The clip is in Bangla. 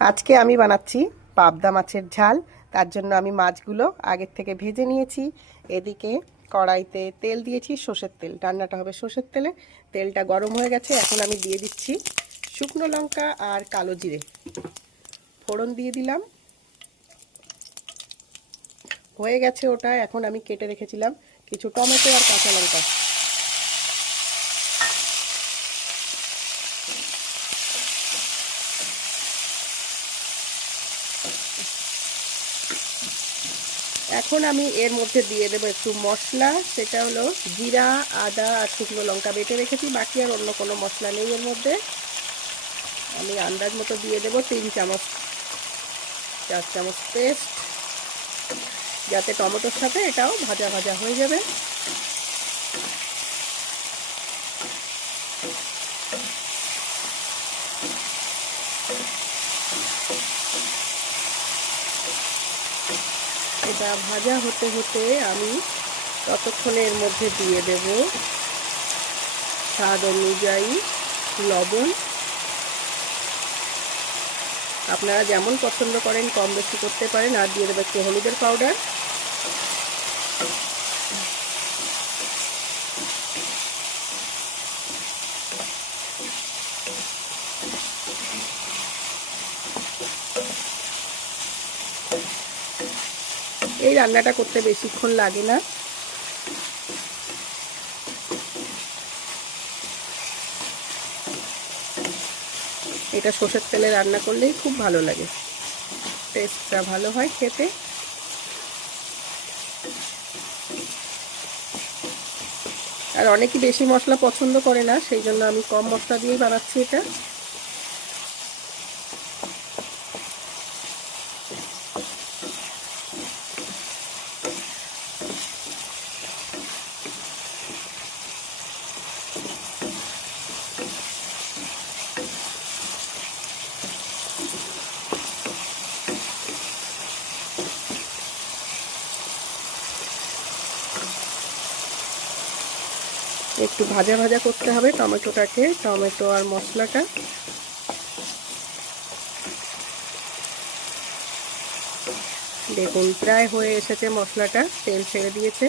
আজকে আমি বানাচ্ছি পাবদা মাছের ঝাল। তার জন্য আমি মাছগুলো আগের থেকে ভেজে নিয়েছি। এদিকে কড়াইতে তেল দিয়েছি, সর্ষের তেল। রান্নাটা হবে সর্ষের তেলে। তেলটা গরম হয়ে গেছে, এখন আমি দিয়ে দিচ্ছি শুকনো লঙ্কা আর কালো জিরে। ফোড়ন দিয়ে দিলাম, হয়ে গেছে ওটা। এখন আমি কেটে রেখেছিলাম কিছু টমেটো আর কাঁচা লঙ্কা। এখন আমি এর মধ্যে দিয়ে দেবো একটু মশলা, সেটা হলো জিরা, আদা আর শুকনো লঙ্কা বেটে রেখেছি। বাকি আর অন্য কোনো মশলা নেই এর মধ্যে। আমি আন্দাজ মতো দিয়ে দেবো 3 চামচ 4 চামচ পেস্ট, যাতে টমেটোর সাথে এটাও ভাজা ভাজা হয়ে যাবে। এটা ভাজা হতে হতে আমি ততক্ষণে এর মধ্যে দিয়ে দেব স্বাদ অনুযায়ী লবণ। আপনারা যেমন পছন্দ করেন কম বেশি করতে পারেন। আর দিয়ে দেবো একটু হলুদের পাউডার। এই রান্নাটা করতে বেশিক্ষণ লাগে না। এটা সর্ষের তেলে রান্না করলেই খুব ভালো লাগে, টেস্টটা ভালো হয় খেতে। আর অনেকেই বেশি মশলা পছন্দ করে না, সেই জন্য আমি কম মশলা দিয়েই বানাচ্ছি এটা। একটু ভাজা ভাজা করতে হবে টমেটোটাকে, টমেটো আর মশলাটা। দেখুন প্রায় হয়ে এসেছে, মশলাটা তেল ছেড়ে দিয়েছে।